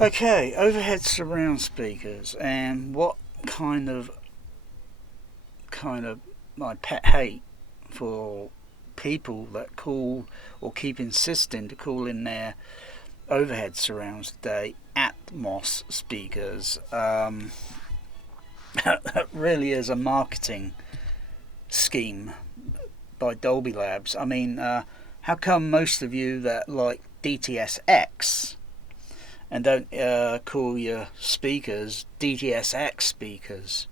Okay, overhead surround speakers, and what kind of kind of my pet hate for people that call or keep insisting to call in their overhead surrounds today Atmos speakers. That really is a marketing scheme by Dolby Labs. I mean, how come most of you that like DTSX and don't call your speakers DTSX speakers,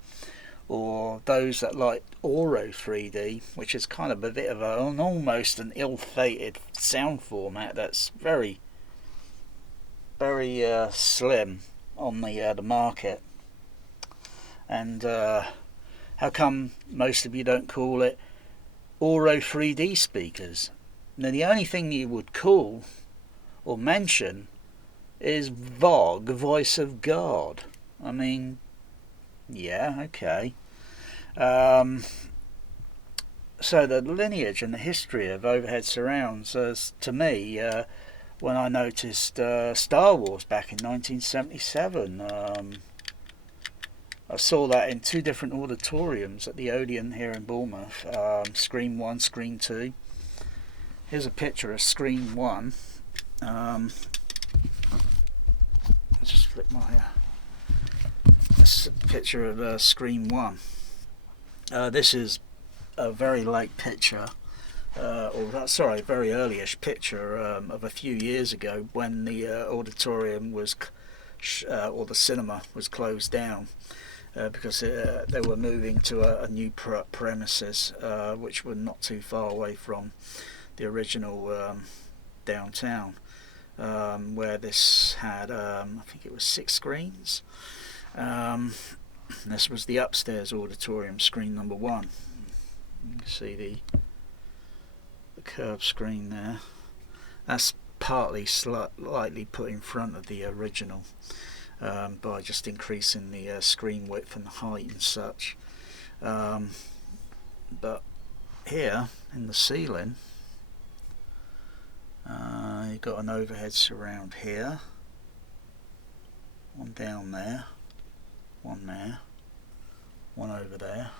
or those that like Auro 3D, which is kind of a bit of an almost an ill-fated sound format that's very, very slim on the market. And how come most of you don't call it Auro 3D speakers? Now, the only thing you would call or mention is VOG, Voice of God. I mean, yeah, okay. Um, so the lineage and the history of overhead surrounds, to me, when I noticed Star Wars back in 1977, I saw that in two different auditoriums at the Odeon here in Bournemouth. Screen 1, Screen 2. Here's a picture of Screen 1. Let's just flip my... This is a picture of Screen 1. This is a very late picture, very early-ish picture of a few years ago when the auditorium was, or the cinema was closed down because they were moving to a new premises which were not too far away from the original downtown, where this had, I think it was 6 screens. This was the upstairs auditorium, screen number 1. You can see the curved screen there. That's partly slightly put in front of the original by just increasing the screen width and height and such. But here in the ceiling, you've got an overhead surround here, one down there, one there, one over there,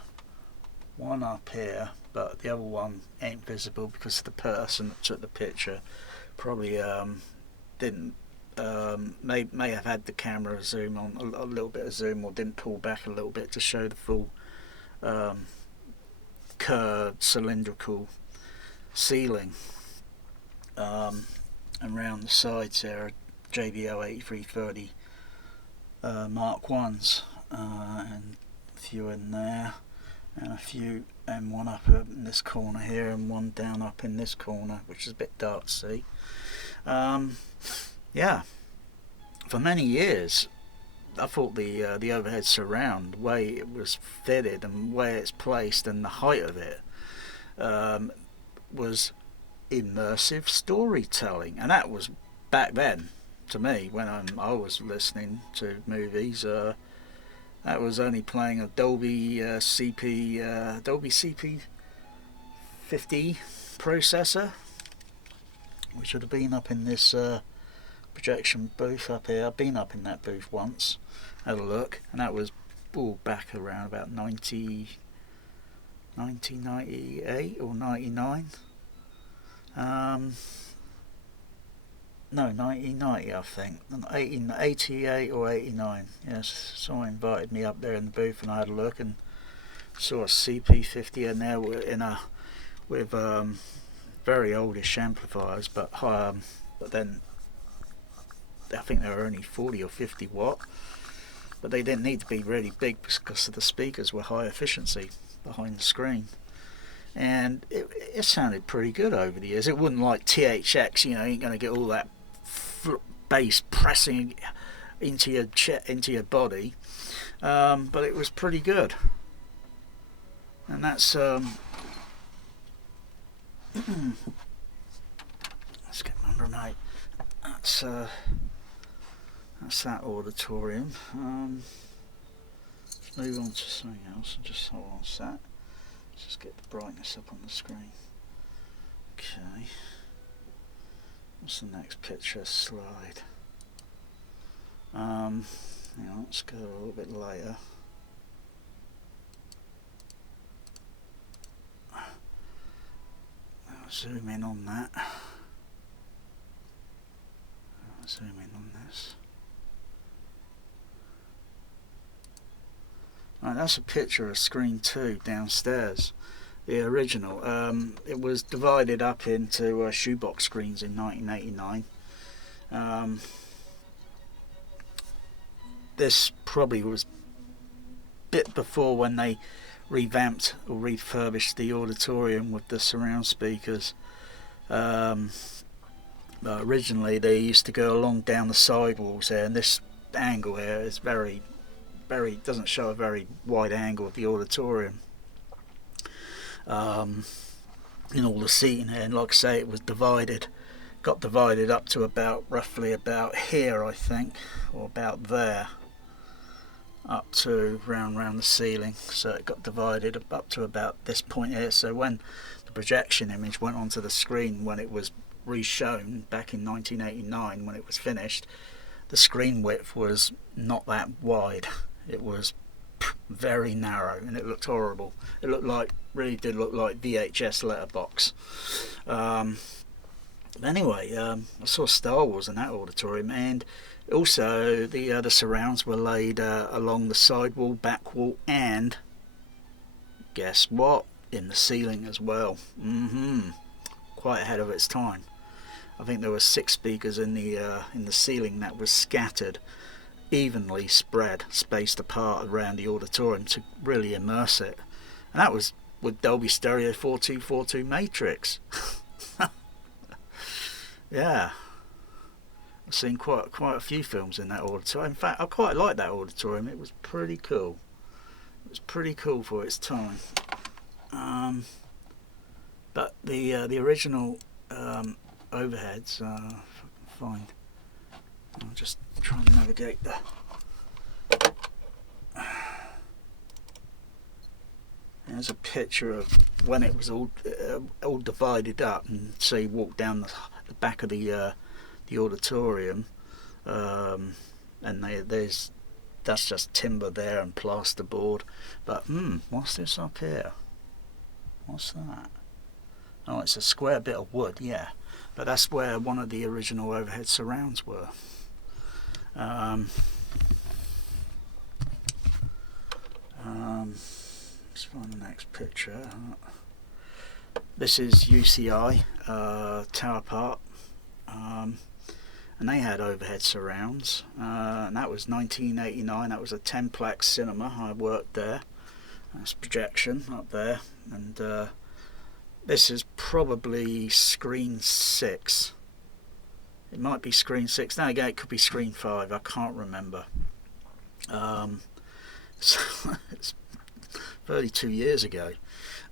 one up here, but the other one ain't visible because the person that took the picture probably didn't may have had the camera zoom on a little bit of zoom, or didn't pull back a little bit to show the full curved cylindrical ceiling. And around the sides there are JBL 8330 Mark 1s, and a few in there, and a few, and one up in this corner here, and one down up in this corner, which is a bit dark to see. Yeah, for many years I thought the overhead surround, the way it was fitted and where it's placed and the height of it, was immersive storytelling, and that was back then. To me, when I was listening to movies, that was only playing a Dolby CP 50 processor, which would have been up in this projection booth up here. I've been up in that booth once, had a look, and that was all back around about 1998 or 99. No, 1990 I think, 88 or 89, yes. Someone invited me up there in the booth and I had a look and saw a CP50 in there with very oldish amplifiers, but then I think they were only 40 or 50 watt, but they didn't need to be really big because the speakers were high efficiency behind the screen. And it sounded pretty good over the years. It wasn't like THX, you ain't going to get all that bass pressing into your body, but it was pretty good. And that's let's get my remote. That's that auditorium. Let's move on to something else and just hold on a sec. Let's just get the brightness up on the screen. Okay. What's the next picture? Slide. Hang on, let's go a little bit later. I'll zoom in on that. I'll zoom in on this. Right, that's a picture of screen 2 downstairs. The original. It was divided up into shoebox screens in 1989. This probably was a bit before when they revamped or refurbished the auditorium with the surround speakers. Originally they used to go along down the sidewalls there, and this angle here is very doesn't show a very wide angle of the auditorium. In all the seating here, and like I say, it was got divided up to roughly about here, I think, or about there, up to round the ceiling. So it got divided up to about this point here. So when the projection image went onto the screen, when it was reshown back in 1989, when it was finished, the screen width was not that wide. It was very narrow, and it looked horrible. It really did look like VHS letterbox. Anyway, I saw Star Wars in that auditorium, and also the surrounds were laid along the sidewall, back wall, and guess what? In the ceiling as well. Quite ahead of its time. I think there were 6 speakers in the ceiling that was scattered, evenly spread, spaced apart around the auditorium to really immerse it. And that was with Dolby Stereo 4242 Matrix. Yeah, I've seen quite a few films in that auditorium. In fact, I quite liked that auditorium. It was pretty cool. It was pretty cool for its time. But the original overheads, fine. I'll just try and navigate the. There's a picture of when it was all divided up, and so you walk down the back of the auditorium, and that's just timber there and plasterboard. But what's this up here? What's that? Oh, it's a square bit of wood, yeah. But that's where one of the original overhead surrounds were. Let's find the next picture. This is UCI Tower Park, and they had overhead surrounds, and that was 1989. That was a 10-plex cinema. I worked there. That's projection up there, and this is probably screen 6. It might be screen 6. Now again, it could be screen 5. I can't remember. So it's 32 years ago.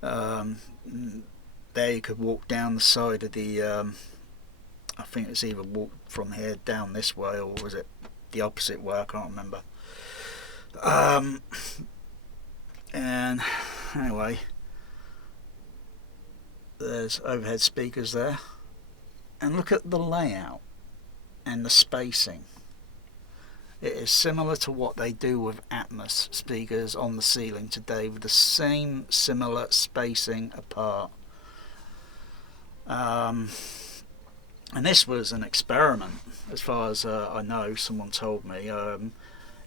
There you could walk down the side of the. I think it's either walk from here down this way, or was it the opposite way? I can't remember. And anyway, there's overhead speakers there, and look at the layout and the spacing. It is similar to what they do with Atmos speakers on the ceiling today, with the same similar spacing apart. And this was an experiment, as far as I know. Someone told me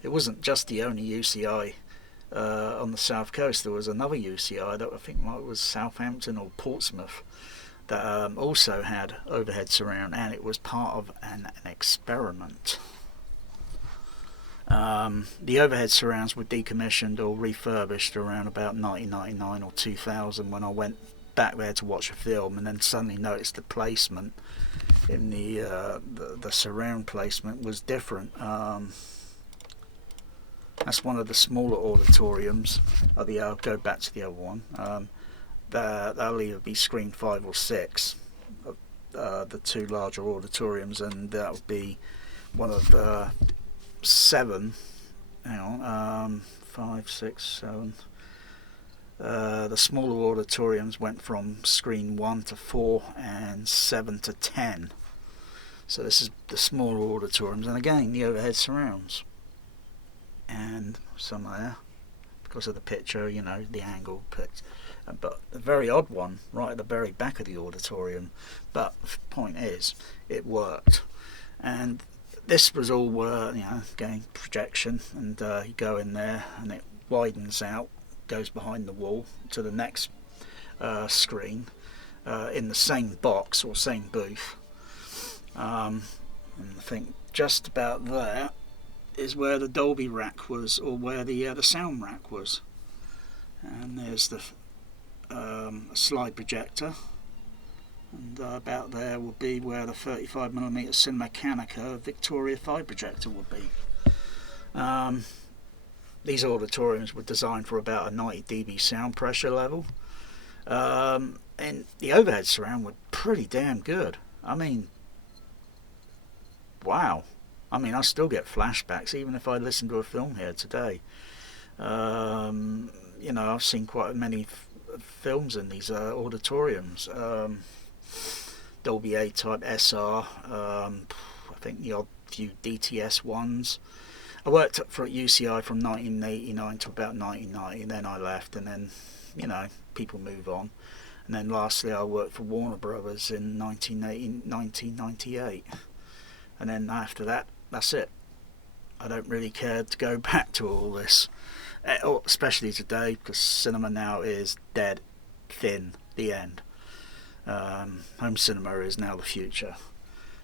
it wasn't just the only UCI on the south coast. There was another UCI that I think was Southampton or Portsmouth that also had overhead surround, and it was part of an experiment. The overhead surrounds were decommissioned or refurbished around about 1999 or 2000 when I went back there to watch a film, and then suddenly noticed the placement in the surround placement was different. That's one of the smaller auditoriums. I'll go back to the other one. That'll either be screen 5 or 6 of the 2 larger auditoriums, and that would be one of 7. Hang on, 5, 6, 7. The smaller auditoriums went from screen 1 to 4 and 7 to 10. So this is the smaller auditoriums, and again the overhead surrounds. and some there because of the picture, you know, the angle put. But a very odd one right at the very back of the auditorium. But the point is, it worked. And this was all, you know, again, projection, and you go in there and it widens out, goes behind the wall to the next screen in the same box or same booth. And I think just about there is where the Dolby rack was, or where the sound rack was. And there's the slide projector, and about there will be where the 35mm Cinemecanica Victoria 5 projector would be. These auditoriums were designed for about a 90 dB sound pressure level, and the overhead surround were pretty damn good. I mean, wow. I mean, I still get flashbacks even if I listen to a film here today. You know, I've seen quite many films in these auditoriums. Dolby A-type SR, I think the odd few DTS ones. I worked for UCI from 1989 to about 1990, and then I left, and then, you know, people move on. And then lastly I worked for Warner Brothers in 1998. And then after that, that's it. I don't really care to go back to all this, especially today, because cinema now is dead, thin, the end. Home cinema is now the future,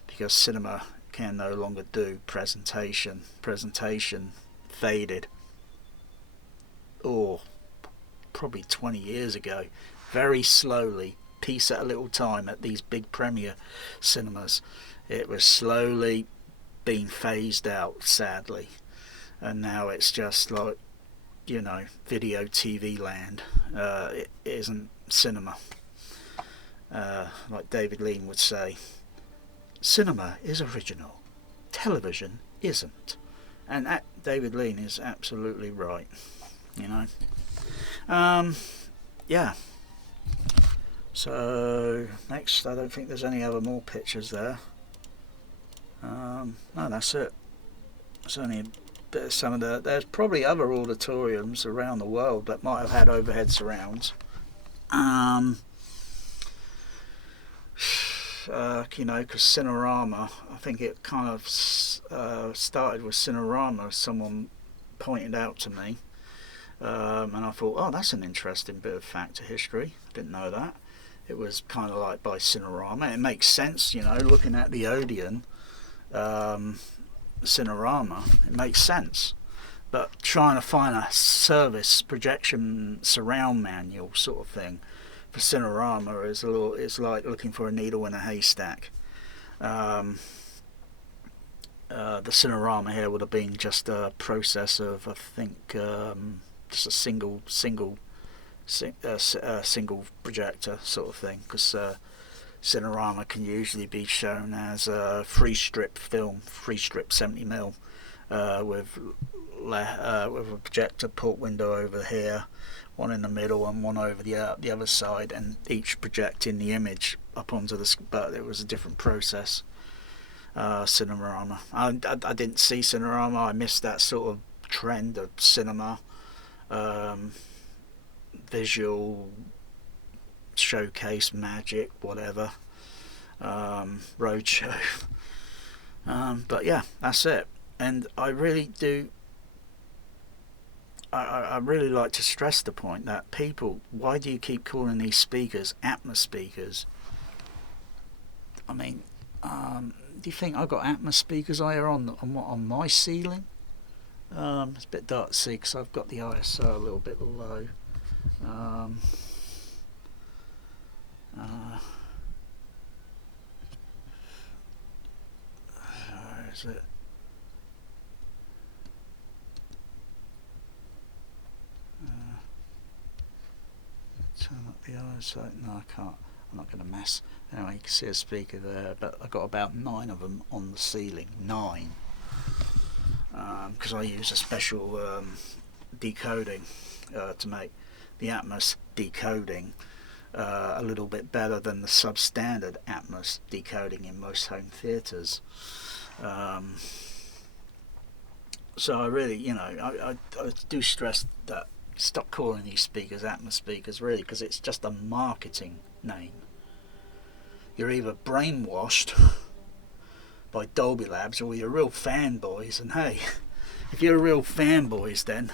because cinema can no longer do presentation. Presentation faded, probably 20 years ago, very slowly, piece at a little time at these big premiere cinemas. It was slowly being phased out, sadly, and now it's just like, you know, video TV land. It isn't cinema. Like David Lean would say, cinema is original, television isn't. And David Lean is absolutely right, you know. Yeah. So next, I don't think there's any other more pictures there. No, that's it. It's only a bit of some of the. There's probably other auditoriums around the world that might have had overhead surrounds. You know, because Cinerama, I think it kind of started with Cinerama. Someone pointed out to me, and I thought, oh, that's an interesting bit of fact of history. I didn't know that. It was kind of like by Cinerama. It makes sense, you know, looking at the Odeon. Cinerama, it makes sense, but trying to find a service projection surround manual sort of thing for Cinerama is like looking for a needle in a haystack. The Cinerama here would have been just a process of, I think, just a single projector sort of thing, because Cinerama can usually be shown as a free strip film, free strip 70mm, with a projector port window over here, one in the middle and one over the other side, and each projecting the image up onto the. But it was a different process. Cinerama. I didn't see Cinerama. I missed that sort of trend of cinema, visual. Showcase, magic, whatever, roadshow. But yeah, that's it. And I really do. I really like to stress the point that people, why do you keep calling these speakers Atmos speakers? I mean, do you think I've got Atmos speakers here on my ceiling? It's a bit dark to see because I've got the ISO a little bit low. Where is it? Turn up the ISO. No, I can't. I'm not going to mess. Anyway, you can see a speaker there, but I've got about 9 of them on the ceiling. 9. Because I use a special decoding to make the Atmos decoding a little bit better than the substandard Atmos decoding in most home theatres. So I really, you know, I do stress that stop calling these speakers Atmos speakers, really, because it's just a marketing name. You're either brainwashed by Dolby Labs or you're real fanboys, and hey, if you're real fanboys, then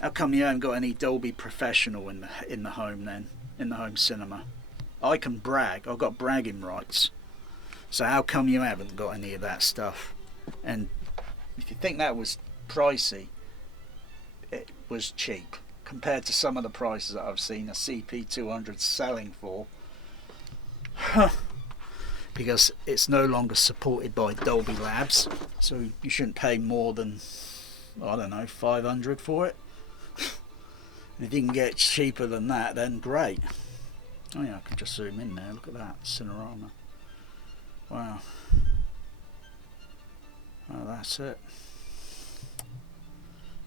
how come you haven't got any Dolby Professional in the home then, in the home cinema? I can brag, I've got bragging rights. So how come you haven't got any of that stuff? And if you think that was pricey, it was cheap compared to some of the prices that I've seen a CP200 selling for. Because it's no longer supported by Dolby Labs, so you shouldn't pay more than, I don't know, 500 for it. And if you can get cheaper than that, then great. Oh yeah, I can just zoom in there. Look at that, Cinerama. Wow. Well, that's it.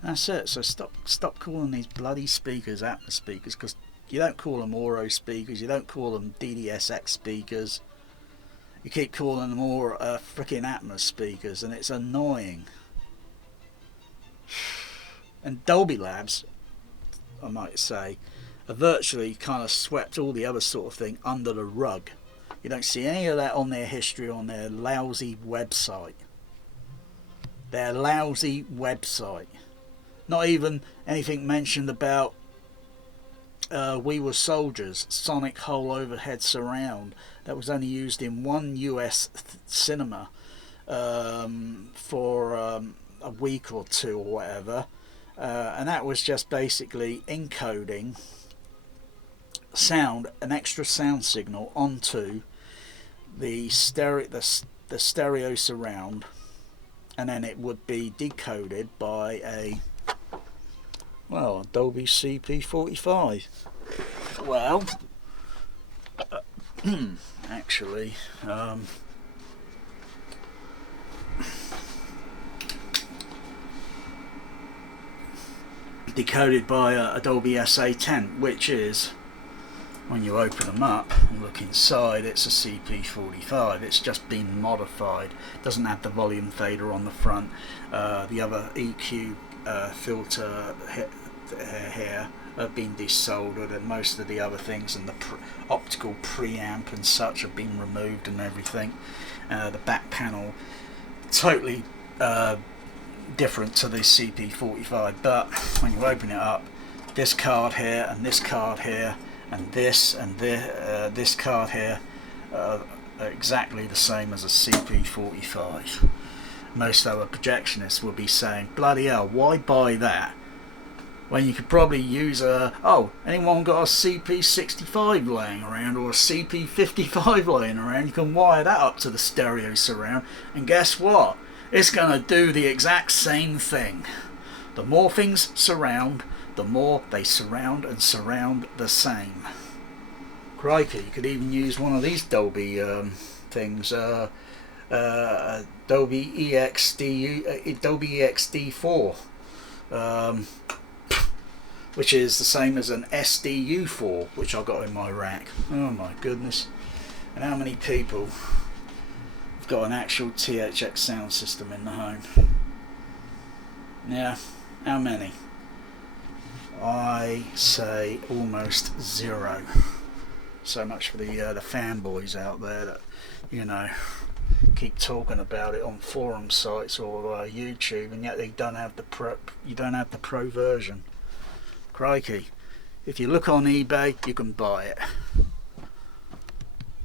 That's it. So stop calling these bloody speakers Atmos speakers, because you don't call them Oro speakers, you don't call them DDSX speakers. You keep calling them all freaking Atmos speakers, and it's annoying. And Dolby Labs, I might say, have virtually kind of swept all the other sort of thing under the rug. You don't see any of that on their history, on their lousy website. Their lousy website. Not even anything mentioned about We Were Soldiers, Sonic Whole Overhead Surround. That was only used in one US cinema for a week or two or whatever. And that was just basically encoding sound, an extra sound signal onto the stereo surround, and then it would be decoded by a Dolby CP45. Well, actually, decoded by a Dolby SA10, which is, when you open them up and look inside, it's a CP45. It's just been modified. It doesn't have the volume fader on the front. The other EQ filter here have been desoldered, and most of the other things, and the optical preamp and such, have been removed and everything. The back panel totally different to the CP45, but when you open it up, this card here and this card here and this card here are exactly the same as a CP45. Most other projectionists will be saying, bloody hell, why buy that when you could probably use anyone got a CP65 laying around or a CP55 laying around? You can wire that up to the stereo surround, and guess what? It's going to do the exact same thing. The more things surround, the more they surround and surround the same. Crikey, you could even use one of these Dolby things, Dolby EXD4, which is the same as an SDU4, which I got in my rack. Oh my goodness. And how many people have got an actual THX sound system in the home? Yeah, how many? I say almost zero. So much for the fanboys out there that, you know, keep talking about it on forum sites or YouTube, and yet they don't have the pro version. Crikey! If you look on eBay, you can buy it.